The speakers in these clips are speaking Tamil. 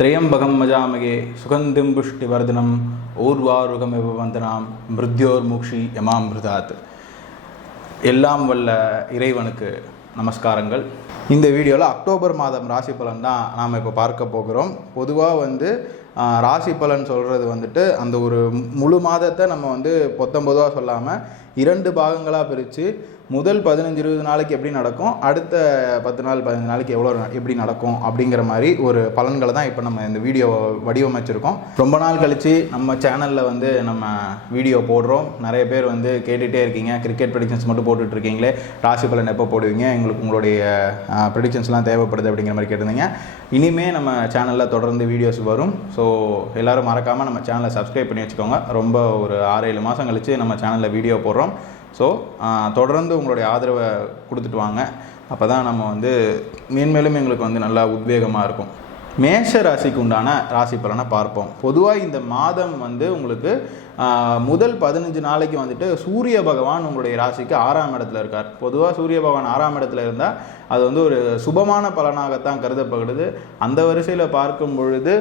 திரையம்பகம் மஜாமகே சுகந்திம் புஷ்டிவர்தனம் இவ வந்தனாம் மிருத்யோர் மூக்ஷி யமாமிருதாத் எல்லாம் வல்ல இறைவனுக்கு நமஸ்காரங்கள். இந்த வீடியோவில் அக்டோபர் மாதம் ராசி பலன் தான் நாம் இப்போ பார்க்க போகிறோம். பொதுவாக வந்து ராசி பலன் சொல்கிறது வந்துட்டு அந்த ஒரு முழு மாதத்தை நம்ம வந்து பொத்தம்பதுவாக சொல்லாமல் இரண்டு பாகங்களாக பிரித்து முதல் பதினஞ்சு இருபது நாளைக்கு எப்படி நடக்கும்? அடுத்த பத்து நாள் பதினஞ்சு நாளைக்கு எவ்வளோ எப்படி நடக்கும்? அப்படிங்கிற மாதிரி ஒரு பலன்களை தான் இப்போ நம்ம இந்த வீடியோ வடிவமைச்சிருக்கோம். ரொம்ப நாள் கழித்து நம்ம சேனலில் வந்து நம்ம வீடியோ போடுறோம். நிறைய பேர் வந்து கேட்டுகிட்டே இருக்கீங்க. கிரிக்கெட் ப்ரெடிக்ஷன்ஸ் மட்டும் போட்டுட்டு இருக்கீங்களே. ராசி பலன் எப்போ போடுவீங்க? எங்களுக்கு உங்களுடைய ப்ரெடிக்ஷன்ஸ்லாம் தேவைப்படுது அப்படிங்கிற மாதிரி கேட்டிருந்தீங்க. இனிமே நம்ம சேனலில் தொடர்ந்து வீடியோஸ் வரும். ஸோ எல்லோரும் மறக்காமல் நம்ம சேனலை சப்ஸ்கிரைப் பண்ணி வச்சுக்கோங்க. ரொம்ப ஒரு ஆறு ஏழு மாதம் கழித்து நம்ம சேனலில் வீடியோ போடுறோம். ஸோ தொடர்ந்து உங்களுடைய ஆதரவை கொடுத்துட்டு வாங்க. அப்போ தான் நம்ம வந்து மேன்மேலும் எங்களுக்கு வந்து நல்லா உத்வேகமாக இருக்கும். மேஷ ராசிக்கு உண்டான ராசி பலனை பார்ப்போம். பொதுவாக இந்த மாதம் வந்து உங்களுக்கு முதல் பதினஞ்சு நாளைக்கு வந்துட்டு சூரிய பகவான் உங்களுடைய ராசிக்கு ஆறாம் இடத்துல இருக்கார். பொதுவாக சூரிய பகவான் ஆறாம் இடத்துல இருந்தால் அது வந்து ஒரு சுபமான பலனாகத்தான் கருதப்படுது. அந்த வரிசையில் பார்க்கும் பொழுது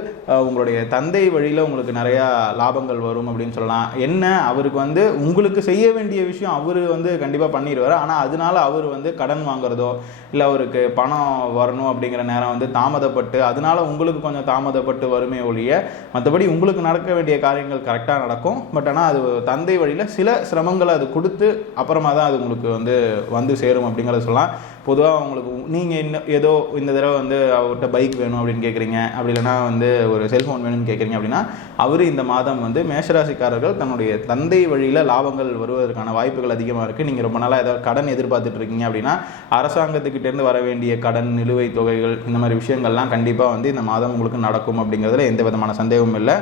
உங்களுடைய தந்தை வழியில் உங்களுக்கு நிறையா லாபங்கள் வரும் அப்படின்னு சொல்லலாம். என்ன? அவருக்கு வந்து உங்களுக்கு செய்ய வேண்டிய விஷயம் அவர் வந்து கண்டிப்பாக பண்ணிடுவார். ஆனால் அதனால அவர் வந்து கடன் வாங்குறதோ இல்லை அவருக்கு பணம் வரணும் அப்படிங்கிற நேரம் வந்து தாமதப்பட்டு அதனால உங்களுக்கு கொஞ்சம் தாமதப்பட்டு வருமே ஒழிய மற்றபடி உங்களுக்கு நடக்க வேண்டிய காரியங்கள் கரெக்டாக நடக்கும். பட் ஆனால் அது தந்தை வழியில் சில சிரமங்களை அது கொடுத்து அப்புறமா தான் அது உங்களுக்கு வந்து வந்து சேரும் அப்படிங்கிறத சொல்லலாம். பொதுவாக உங்களுக்கு நீங்கள் இன்னும் ஏதோ இந்த தடவை வந்து அவர்கிட்ட பைக் வேணும் அப்படின்னு கேட்குறீங்க அப்படி இல்லைன்னா வந்து ஒரு செல்ஃபோன் வேணும்னு கேட்குறீங்க அப்படின்னா அவர் இந்த மாதம் வந்து மேஷராசிக்காரர்கள் தன்னுடைய தந்தை வழியில் லாபங்கள் வருவதற்கான வாய்ப்புகள் அதிகமாக இருக்குது நீங்கள் ரொம்ப நாளாக ஏதாவது கடன் எதிர்பார்த்துட்டு இருக்கீங்க அப்படின்னா அரசாங்கத்துக்கிட்டேருந்து வர வேண்டிய கடன் நிலுவைத் தொகைகள் இந்த மாதிரி விஷயங்கள்லாம் கண்டிப்பாக வந்து இந்த மாதம் உங்களுக்கு நடக்கும் அப்படிங்கிறதுல எந்த விதமான சந்தேகமும் இல்லை.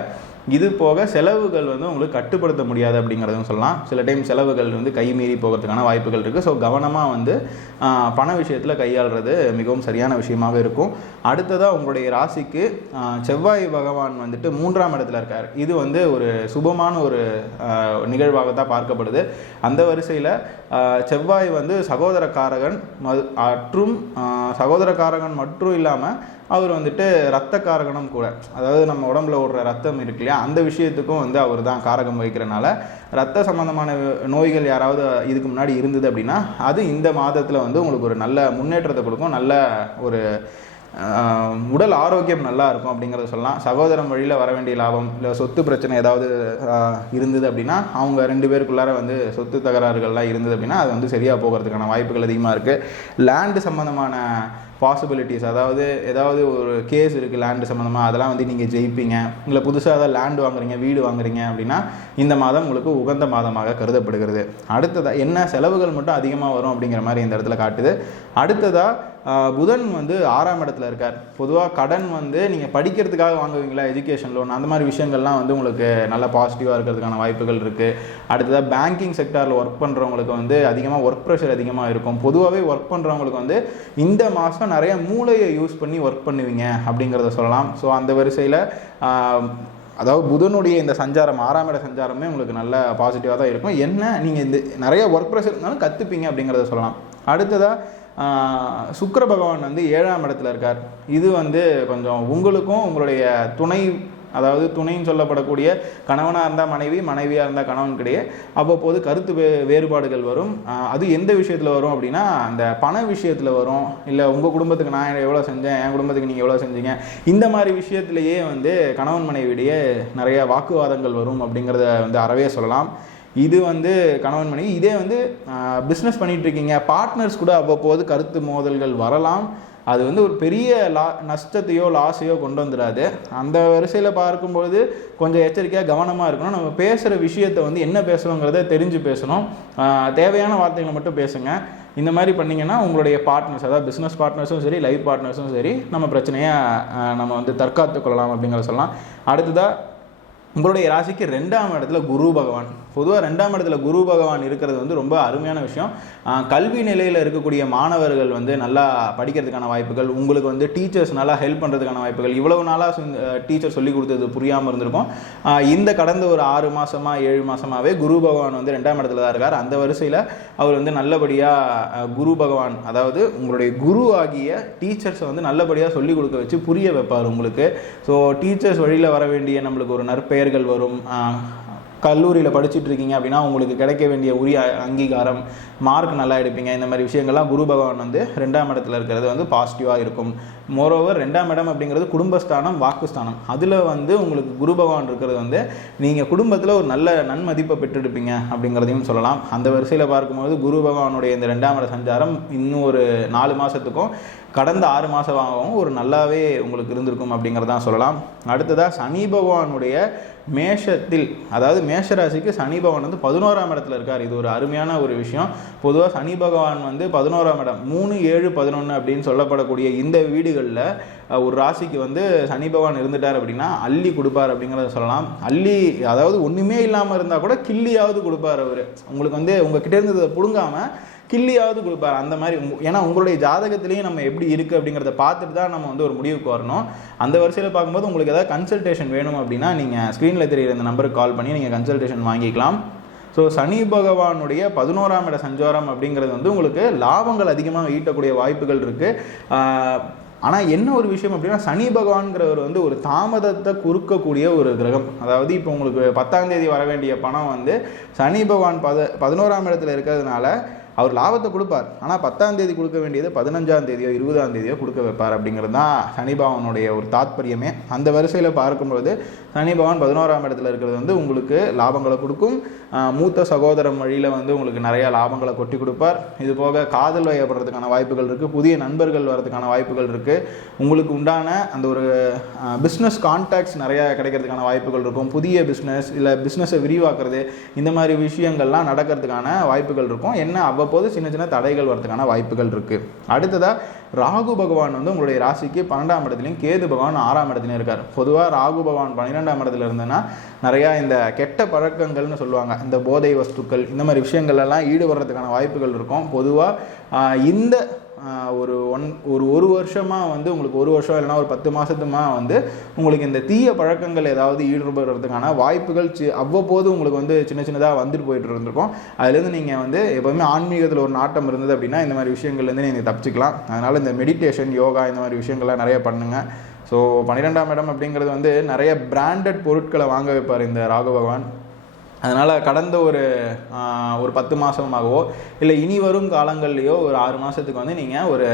இது போக செலவுகள் வந்து உங்களுக்கு கட்டுப்படுத்த முடியாது அப்படிங்கிறதும் சொல்லலாம். சில டைம் செலவுகள் வந்து கை மீறி போகிறதுக்கான வாய்ப்புகள் இருக்குது ஸோ கவனமாக வந்து பண விஷயத்தில் கையாளுறது மிகவும் சரியான விஷயமாக இருக்கும். அடுத்ததாக உங்களுடைய ராசிக்கு செவ்வாய் பகவான் வந்துட்டு மூன்றாம் இடத்துல இருக்கார். இது வந்து ஒரு சுபமான ஒரு நிகழ்வாக தான் பார்க்கப்படுது. அந்த வரிசையில் செவ்வாய் வந்து சகோதரக்காரகன் ம- மற்றும் சகோதரக்காரகன் மட்டும் இல்லாமல் அவர் வந்துட்டு ரத்த காரகணம் கூட. அதாவது நம்ம உடம்புல ஓடுற ரத்தம் இருக்கு இல்லையா? அந்த விஷயத்துக்கும் வந்து அவர் தான் காரகம் வகிக்கிறனால ரத்த சம்பந்தமான நோய்கள் யாராவது இதுக்கு முன்னாடி இருந்தது அப்படின்னா அது இந்த மாதத்தில் வந்து உங்களுக்கு ஒரு நல்ல முன்னேற்றத்தை கொடுக்கும். நல்ல ஒரு உடல் ஆரோக்கியம் நல்லா இருக்கும் அப்படிங்கிறத சொல்லலாம். சகோதரம் வழியில் வர வேண்டிய லாபம் இல்லை சொத்து பிரச்சனை ஏதாவது இருந்தது அப்படின்னா அவங்க ரெண்டு பேருக்குள்ளார வந்து சொத்து தகராறுகள்லாம் இருந்தது அப்படின்னா அது வந்து சரியாக போகிறதுக்கான வாய்ப்புகள் அதிகமாக இருக்குது லேண்டு சம்மந்தமான பாசிபிலிட்டிஸ் அதாவது ஏதாவது ஒரு கேஸ் இருக்குது லேண்டு சம்மந்தமாக அதெல்லாம் வந்து நீங்கள் ஜெயிப்பீங்க. இல்லை புதுசாக ஏதாவது லேண்டு வாங்குறீங்க வீடு வாங்குறீங்க அப்படின்னா இந்த மாதம் உங்களுக்கு உகந்த மாதமாக கருதப்படுகிறது. அடுத்ததாக என்ன செலவுகள் மட்டும் அதிகமாக வரும் அப்படிங்கிற மாதிரி இந்த இடத்துல காட்டுது. அடுத்ததாக புதன் வந்து ஆறாம் இடத்துல இருக்கார். பொதுவாக கடன் வந்து நீங்கள் படிக்கிறதுக்காக வாங்குவீங்களா? எஜுகேஷன் லோன் அந்த மாதிரி விஷயங்கள்லாம் வந்து உங்களுக்கு நல்ல பாசிட்டிவாக இருக்கிறதுக்கான வாய்ப்புகள் இருக்குது அடுத்ததாக பேங்கிங் செக்டாரில் ஒர்க் பண்ணுறவங்களுக்கு வந்து அதிகமாக ஒர்க் ப்ரெஷர் அதிகமாக இருக்கும். பொதுவாகவே ஒர்க் பண்ணுறவங்களுக்கு வந்து இந்த மாதம் நிறைய மூளையை யூஸ் பண்ணி ஒர்க் பண்ணுவீங்க அப்படிங்கிறத சொல்லலாம். ஸோ அந்த வரிசையில் அதாவது புதனுடைய இந்த சஞ்சாரம் ஆறாம் இட சஞ்சாரமே உங்களுக்கு நல்ல பாசிட்டிவாக தான் இருக்கும். என்ன நீங்கள் இந்த நிறைய ஒர்க் ப்ரெஷர் இருந்தாலும் கற்றுப்பீங்க அப்படிங்கிறத சொல்லலாம். அடுத்ததாக சுக்கர பகவான் வந்து ஏழாம் இடத்துல இருக்கார். இது வந்து கொஞ்சம் உங்களுக்கும் உங்களுடைய துணை அதாவது துணைன்னு சொல்லப்படக்கூடிய கணவனாக இருந்தால் மனைவி மனைவியாக இருந்தால் கணவனுக்கிடையே அவ்வப்போது கருத்து வே வேறுபாடுகள் வரும். அது எந்த விஷயத்தில் வரும் அப்படின்னா அந்த பண விஷயத்தில் வரும். இல்லை உங்கள் குடும்பத்துக்கு நான் எவ்வளோ செஞ்சேன் என் குடும்பத்துக்கு நீங்கள் எவ்வளோ செஞ்சீங்க இந்த மாதிரி விஷயத்திலேயே வந்து கணவன் மனைவியிடையே நிறைய வாக்குவாதங்கள் வரும் அப்படிங்கிறத வந்து அறவே சொல்லலாம். இது வந்து கணவன் மனைவி இதே வந்து பிஸ்னஸ் பண்ணிகிட்ருக்கீங்க இருக்கீங்க. பார்ட்னர்ஸ் கூட அவ்வப்போது கருத்து மோதல்கள் வரலாம். அது வந்து ஒரு பெரிய லா நஷ்டத்தையோ லாஸையோ கொண்டு வந்துடாது அந்த வரிசையில் பார்க்கும்பொழுது கொஞ்சம் எச்சரிக்கையாக கவனமாக இருக்கணும். நம்ம பேசுகிற விஷயத்தை வந்து என்ன பேசணுங்கிறத தெரிஞ்சு பேசணும். தேவையான வார்த்தைகளை மட்டும் பேசுங்க. இந்த மாதிரி பண்ணிங்கன்னா உங்களுடைய பார்ட்னர்ஸ் அதாவது பிஸ்னஸ் பார்ட்னர்ஸும் சரி லைஃப் பார்ட்னர்ஸும் சரி நம்ம பிரச்சனையை நம்ம வந்து தற்காத்து கொள்ளலாம் அப்படிங்கிறத சொல்லலாம். அடுத்ததாக உங்களுடைய ராசிக்கு ரெண்டாம் இடத்துல குரு பகவான். பொதுவாக ரெண்டாம் இடத்துல குரு பகவான் இருக்கிறது வந்து ரொம்ப அருமையான விஷயம். கல்வி நிலையில் இருக்கக்கூடிய மாணவர்கள் வந்து நல்லா படிக்கிறதுக்கான வாய்ப்புகள் உங்களுக்கு வந்து டீச்சர்ஸ் நல்லா ஹெல்ப் பண்ணுறதுக்கான வாய்ப்புகள் இவ்வளவு நாளாக டீச்சர் சொல்லி கொடுத்தது புரியாமல் இருந்திருக்கும். இந்த கடந்த ஒரு ஆறு மாதமாக ஏழு மாதமாகவே குரு பகவான் வந்து ரெண்டாம் இடத்துல தான் இருக்கார். அந்த வரிசையில் அவர் வந்து நல்லபடியாக குரு பகவான் அதாவது உங்களுடைய குரு ஆகிய டீச்சர்ஸை வந்து நல்லபடியாக சொல்லி கொடுக்க வச்சு புரிய வைப்பார் உங்களுக்கு. ஸோ டீச்சர்ஸ் வழியில் வர வேண்டிய நம்மளுக்கு ஒரு நற்பெயர்கள் வரும். கல்லூரியில் படிச்சுட்டு இருக்கீங்க அப்படின்னா உங்களுக்கு கிடைக்க வேண்டிய உரிய அங்கீகாரம் மார்க் நல்லா எடுப்பீங்க. இந்த மாதிரி விஷயங்கள்லாம் குரு பகவான் வந்து ரெண்டாம் இடத்துல இருக்கிறது வந்து பாசிட்டிவாக இருக்கும். மோரோவர் ரெண்டாம் இடம் அப்படிங்கிறது குடும்பஸ்தானம் வாக்குஸ்தானம். அதில் வந்து உங்களுக்கு குரு பகவான் இருக்கிறது வந்து நீங்கள் குடும்பத்தில் ஒரு நல்ல நன்மதிப்பை பெற்றெடுப்பீங்க அப்படிங்கிறதையும் சொல்லலாம். அந்த வரிசையில் பார்க்கும்போது குரு பகவானுடைய இந்த ரெண்டாம் இட சஞ்சாரம் இன்னும் ஒரு நாலு மாதத்துக்கும் கடந்த ஆறு மாதமாகவும் ஒரு நல்லாவே உங்களுக்கு இருந்திருக்கும் அப்படிங்கிறதான் சொல்லலாம். அடுத்ததாக சனி பகவானுடைய மேஷத்தில் அதாவது மேஷ ராசிக்கு சனி பகவான் வந்து பதினோராம் இடத்துல இருக்கார். இது ஒரு அருமையான ஒரு விஷயம். பொதுவாக சனி பகவான் வந்து பதினோராம் இடம். மூணு ஏழு பதினொன்று அப்படின்னு சொல்லப்படக்கூடிய இந்த வீடுகளில் ஒரு ராசிக்கு வந்து சனி பகவான் இருந்துட்டார் அப்படின்னா அள்ளி கொடுப்பார் அப்படிங்கிறத சொல்லலாம். அள்ளி அதாவது ஒன்றுமே இல்லாமல் இருந்தால் கூட கிள்ளியாவது கொடுப்பார் அவர். உங்களுக்கு வந்து உங்கள் கிட்டே இருந்ததை பிடுங்காமல் கிள்ளியாவது கொடுப்பார். அந்த மாதிரி ஏன்னா உங்களுடைய ஜாதகத்திலையும் நம்ம எப்படி இருக்குது அப்படிங்கிறத பார்த்துட்டு தான் நம்ம வந்து ஒரு முடிவுக்கு வரணும். அந்த வரிசையில் பார்க்கும்போது உங்களுக்கு ஏதாவது கன்சல்டேஷன் வேணும் அப்படின்னா நீங்கள் ஸ்க்ரீனில் தெரியுற இந்த நம்பருக்கு கால் பண்ணி நீங்கள் கன்சல்டேஷன் வாங்கிக்கலாம். ஸோ சனி பகவானுடைய பதினோராம் இட சஞ்சாரம் அப்படிங்கிறது வந்து உங்களுக்கு லாபங்கள் அதிகமாக ஈட்டக்கூடிய வாய்ப்புகள் இருக்குது ஆனால் என்ன ஒரு விஷயம் அப்படின்னா சனி பகவான்கிறவர் வந்து ஒரு தாமதத்தை குறுக்கக்கூடிய ஒரு கிரகம். அதாவது இப்போ உங்களுக்கு பத்தாம் தேதி வர வேண்டிய பணம் வந்து சனி பகவான் பத பதினோராம் இடத்துல இருக்கிறதுனால அவர் லாபத்தை கொடுப்பார். ஆனால் பத்தாம் தேதி கொடுக்க வேண்டியது பதினஞ்சாம் தேதியோ இருபதாம் தேதியோ கொடுக்க வைப்பார் அப்படிங்கிறது தான் சனிபவனுடைய ஒரு தாத்பரியமே. அந்த வரிசையில் பார்க்கும்போது சனிபவன் பதினோராம் இடத்துல இருக்கிறது வந்து உங்களுக்கு லாபங்களை கொடுக்கும். மூத்த சகோதரம் வழியில் வந்து உங்களுக்கு நிறைய லாபங்களை கொட்டி கொடுப்பார். இது போக காதல் வயப்படுறதுக்கான வாய்ப்புகள் இருக்குது புதிய நண்பர்கள் வரதுக்கான வாய்ப்புகள் இருக்குது உங்களுக்கு உண்டான அந்த ஒரு பிஸ்னஸ் கான்டாக்ட்ஸ் நிறையா கிடைக்கிறதுக்கான வாய்ப்புகள் இருக்கும். புதிய பிஸ்னஸ் இல்லை பிஸ்னஸை விரிவாக்குறது இந்த மாதிரி விஷயங்கள்லாம் நடக்கிறதுக்கான வாய்ப்புகள் இருக்கும். என்ன அவ்வப்போது சின்ன சின்ன தடைகள் வரதுக்கான வாய்ப்புகள் இருக்குது அடுத்ததாக ராகு பகவான் வந்து உங்களுடைய ராசிக்கு பன்னெண்டாம் இடத்துலையும் கேது பகவான் ஆறாம் இடத்துலையும் இருக்கார். பொதுவாக ராகு பகவான் பன்னிரெண்டாம் இடத்துல இருந்ததுன்னா நிறையா இந்த கெட்ட பழக்கங்கள்னு சொல்லுவாங்க. இந்த போதை வஸ்துக்கள் இந்த மாதிரி விஷயங்கள் எல்லாம் ஈடுபடுறதுக்கான வாய்ப்புகள் இருக்கும். பொதுவாக இந்த ஒரு ஒன் ஒரு ஒரு வருஷமாக வந்து உங்களுக்கு ஒரு வருஷம் இல்லைன்னா ஒரு பத்து மாதத்துமா வந்து உங்களுக்கு இந்த தீய பழக்கங்கள் ஏதாவது ஈடுபடுறதுக்கான வாய்ப்புகள் சி அவ்வப்போது உங்களுக்கு வந்து சின்ன சின்னதாக வந்துட்டு போயிட்டு இருந்திருக்கும். அதுலேருந்து நீங்கள் வந்து எப்போவுமே ஆன்மீகத்தில் ஒரு நாட்டம் இருந்தது அப்படின்னா இந்த மாதிரி விஷயங்கள்லேருந்து நீங்கள் தப்பிச்சுக்கலாம். அதனால் இந்த மெடிடேஷன் யோகா இந்த மாதிரி விஷயங்கள்லாம் நிறைய பண்ணுங்கள் ஸோ பன்னிரெண்டாம் இடம் அப்படிங்கிறது வந்து நிறைய பிராண்டட் பொருட்களை வாங்க வைப்பார் இந்த ராகு பகவான். அதனால் கடந்த ஒரு ஒரு பத்து மாதமாகவோ இல்லை இனி வரும் காலங்கள்லையோ ஒரு ஆறு மாதத்துக்கு வந்து நீங்கள் ஒரு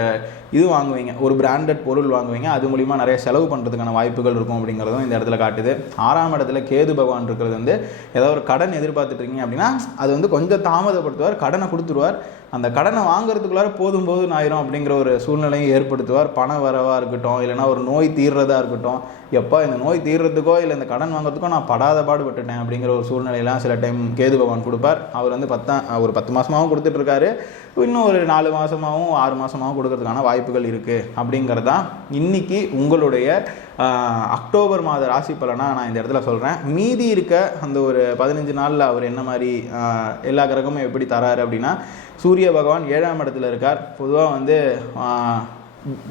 இது வாங்குவீங்க. ஒரு பிராண்டட் பொருள் வாங்குவீங்க. அது மூலிமா நிறைய செலவு பண்ணுறதுக்கான வாய்ப்புகள் இருக்கும் அப்படிங்கிறதும் இந்த இடத்துல காட்டுது. ஆறாம் இடத்துல கேது பகவான் இருக்கிறது வந்து ஏதாவது ஒரு கடன் எதிர்பார்த்துட்டு இருக்கீங்க அப்படின்னா அது வந்து கொஞ்சம் தாமதப்படுத்துவார் கடனை கொடுத்துருவார். அந்த கடனை வாங்குறதுக்குள்ளார போதும் போதும் ஆயிரும் அப்படிங்கிற ஒரு சூழ்நிலையும் ஏற்படுத்துவார். பண வரவாக இருக்கட்டும் இல்லைன்னா ஒரு நோய் தீர்றதா இருக்கட்டும். எப்போ இந்த நோய் தீர்றதுக்கோ இல்லை இந்த கடன் வாங்குறதுக்கோ நான் படாத பாடுபட்டுட்டேன் அப்படிங்கிற ஒரு சூழ்நிலையெல்லாம் சில டைம் கேது பகவான் கொடுப்பார். அவர் வந்து பத்தாம் ஒரு பத்து மாதமாகவும் கொடுத்துட்ருக்காரு. இன்னும் ஒரு நாலு மாதமாகவும் ஆறு மாதமாகவும் கொடுக்கறதுக்கான வாய்ப்புகள் இருக்குது அப்படிங்கிறது தான் இன்னைக்கு உங்களுடைய அக்டோபர் மாத ராசி பலனா நான் இந்த இடத்துல சொல்கிறேன் மீதி இருக்க அந்த ஒரு பதினஞ்சு நாளில் அவர் என்ன மாதிரி எல்லா கிரகமும் எப்படி தராரு அப்படின்னா சூரிய பகவான் ஏழாம் இடத்துல இருக்கார். பொதுவாக வந்து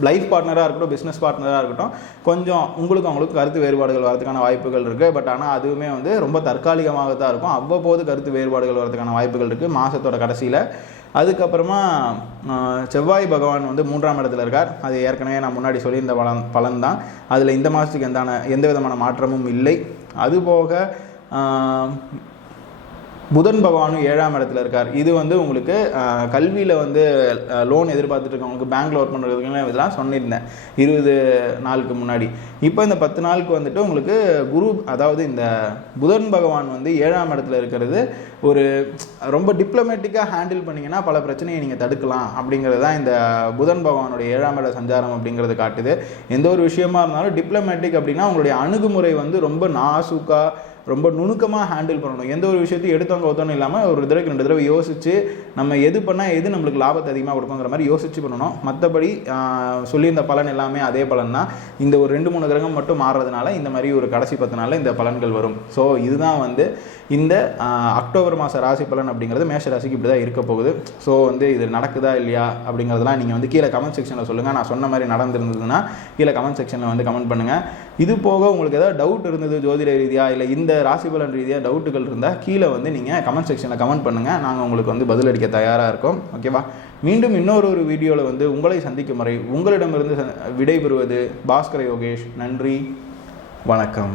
லைஃப் பார்ட்னராக இருக்கட்டும் பிஸ்னஸ் பார்ட்னராக இருக்கட்டும் கொஞ்சம் உங்களுக்கு அவங்களுக்கு கருத்து வேறுபாடுகள் வரதுக்கான வாய்ப்புகள் இருக்குது பட் ஆனால் அதுவுமே வந்து ரொம்ப தற்காலிகமாக தான் இருக்கும். அவ்வப்போது கருத்து வேறுபாடுகள் வரதுக்கான வாய்ப்புகள் இருக்குது மாதத்தோட கடைசியில். அதுக்கப்புறமா செவ்வாய் பகவான் வந்து மூன்றாம் இடத்துல இருக்கார். அது ஏற்கனவே நான் முன்னாடி சொல்லியிருந்த பலன் பலன் தான் அதில் இந்த மாதத்துக்கு எந்தான எந்த விதமான மாற்றமும் இல்லை. அதுபோக புதன் பகவானும் ஏழாம் இடத்துல இருக்கார். இது வந்து உங்களுக்கு கல்வியில் வந்து லோன் எதிர்பார்த்துட்டு இருக்கவங்களுக்கு பேங்க்கில் ஒர்க் பண்ணுறதுக்கு இதெல்லாம் சொல்லியிருந்தேன் இருபது நாளுக்கு முன்னாடி. இப்போ இந்த பத்து நாளுக்கு வந்துட்டு உங்களுக்கு குரு அதாவது இந்த புதன் பகவான் வந்து ஏழாம் இடத்துல இருக்கிறது ஒரு ரொம்ப டிப்ளமேட்டிக்காக ஹேண்டில் பண்ணிங்கன்னா பல பிரச்சனையை நீங்கள் தடுக்கலாம் அப்படிங்கிறது தான் இந்த புதன் பகவானுடைய ஏழாம் இட சஞ்சாரம் அப்படிங்கிறது காட்டுது. எந்த ஒரு விஷயமா இருந்தாலும் டிப்ளமேட்டிக் அப்படின்னா உங்களுடைய அணுகுமுறை வந்து ரொம்ப நாசுக்காக ரொம்ப நுணுக்கமாக ஹேண்டில் பண்ணணும். எந்த ஒரு விஷயத்தையும் எடுத்தவங்க ஒருத்தவங்க இல்லாமல் ஒரு தடவைக்கு ரெண்டு தடவை யோசிச்சு நம்ம எது பண்ணால் எது நம்மளுக்கு லாபத்தை அதிகமாக கொடுக்குங்கிற மாதிரி யோசிச்சு பண்ணணும். மற்றபடி சொல்லியிருந்த பலன் எல்லாமே அதே பலன் தான். இந்த ஒரு ரெண்டு மூணு கிரகம் மட்டும் மாறுறதுனால இந்த மாதிரி ஒரு கடைசி பத்து நாளில் இந்த பலன்கள் வரும். ஸோ இதுதான் வந்து இந்த அக்டோபர் மாத ராசி பலன் அப்படிங்கிறது மேஷ ராசிக்கு இப்படி தான் இருக்க போகுது. ஸோ வந்து இது நடக்குதா இல்லையா அப்படிங்கிறதெல்லாம் நீங்கள் வந்து கீழே கமெண்ட் செக்ஷனில் சொல்லுங்கள் நான் சொன்ன மாதிரி நடந்திருந்ததுன்னா கீழே கமெண்ட் செக்ஷனில் வந்து கமெண்ட் பண்ணுங்கள் இது போக உங்களுக்கு ஏதாவது டவுட் இருந்தது ஜோதிட ரீதியாக இல்லை இந்த ராசி பலன் ரீதியாக டவுட்டுகள் இருந்தால் கீழே வந்து நீங்கள் கமெண்ட் செக்ஷனில் கமெண்ட் பண்ணுங்கள் நாங்கள் உங்களுக்கு வந்து பதிலளிக்க தயாராக இருக்கோம். ஓகேவா மீண்டும் இன்னொரு ஒரு வீடியோவில் வந்து உங்களை சந்திக்கும் வரை உங்களிடமிருந்து விடைபெறுவது பாஸ்கர யோகேஷ். நன்றி. வணக்கம்.